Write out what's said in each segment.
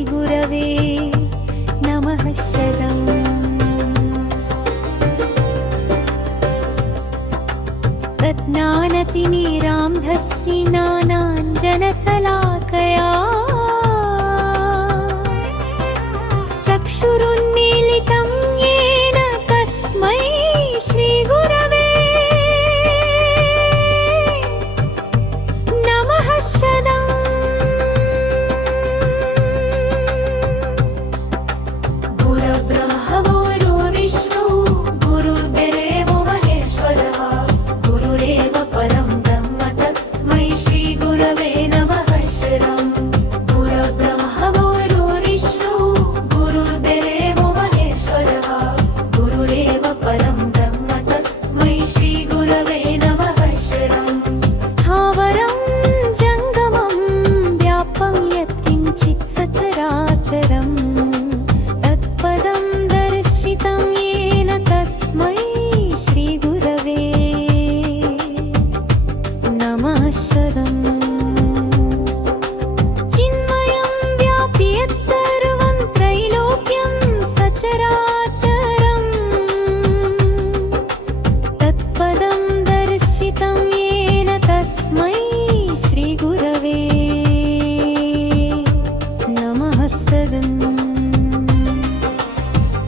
श्रीगुरवे नमः शरणम्। तज्ज्ञानतिमिरान्धस्य ज्ञानाञ्जनशलाकया चक्षुरुन्मीलितं येन तस्मै श्रीगुरवे नमः शरणम्। गुरुर्ब्रह्मा गुरुर्विष्णु गुरुर्देवो महेश्वरः गुरुरेव परं ब्रह्म तस्मै श्रीगुरवे नमः शरणम्। गुरुर्ब्रह्मा गुरुर्विष्णु गुरुर्देवो महेश्वरः गुरुरेव परं ब्रह्म तस्मै श्रीगुरवे नमः शरणम्। स्थावरं जङ्गमं व्याप्तं यत्किञ्चित् सचराचरम् तत्पदं दर्शितं येन तस्मै श्रीगुरवे नमः शरणम्। चिन्मयं व्यापि यत्सर्वं त्रैलोक्यं सचराचरम् तत्पदं दर्शितं येन तस्मै श्रीगुरवे नमः शरणम्।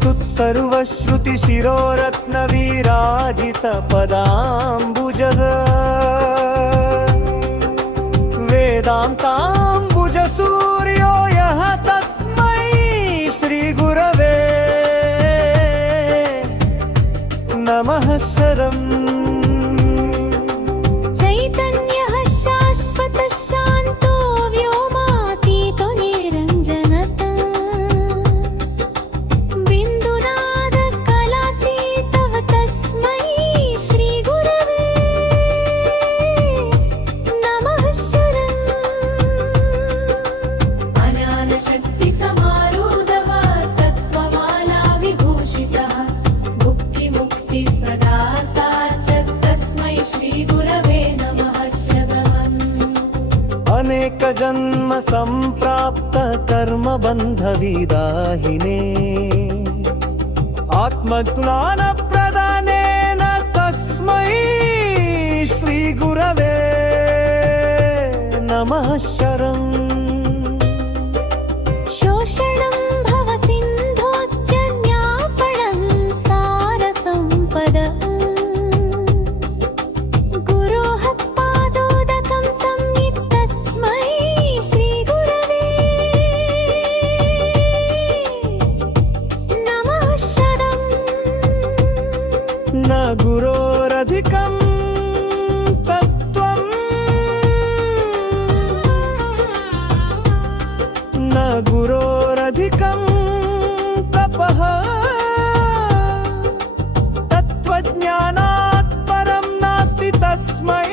तुत्सर्वश्रुतिशिरोरत्नविराजितपदाम्बुजः वेदान्ताम्बुजसूर्यो यः तस्मै श्रीगुरवे नमः शरणम्। चैतन्यः शाश्वतः शान्तो व्योमातीतो निरञ्जनतः बिन्दुनादकलातीतः तस्मै श्रीगुरवे नमः शरणम्। अनादशक्तिसमारूढः तत्त्वमाला विभूषितः भुक्तिमुक्तिप्रदाता च तस्मै श्रीगुरवे नमः शरणम्। अनेकजन्म सम्प्राप्त कर्मबन्धविदाहिने आत्मज्ञानप्रदानेन तस्मै श्रीगुरवे नमः शरणम्। शोषणं भवसिन्धोश्च ज्ञापनं सारसम्पदः गुरोः पादोदकं संयित् तस्मै श्रीगुरवे नमः शरणम्। न गुरोरधिकं तत्त्वम् न गुरोरधिकं तपः तत्त्वज्ञानात् परं नास्ति तस्मै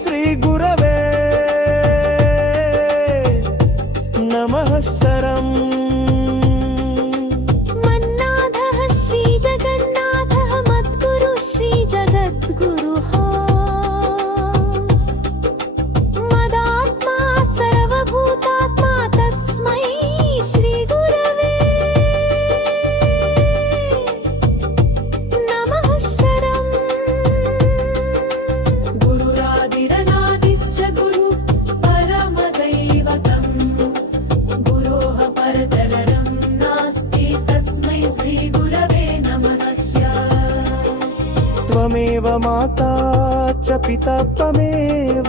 श्रीगुरवे नमः शरणम्। मन्नाथः श्रीजगन्नाथः मद्गुरुः श्रीजगद्गुरुः मदात्मा सर्वभूतात्मा तस्मै श्रीगुरवे नमः शरणम्। गुरुरादिरनादिश्च गुरु परमदैवतं गुरोः परतरं नास्ति तस्मै श्रीगुरवे नमः त्वमेव माता च पिता त्वमेव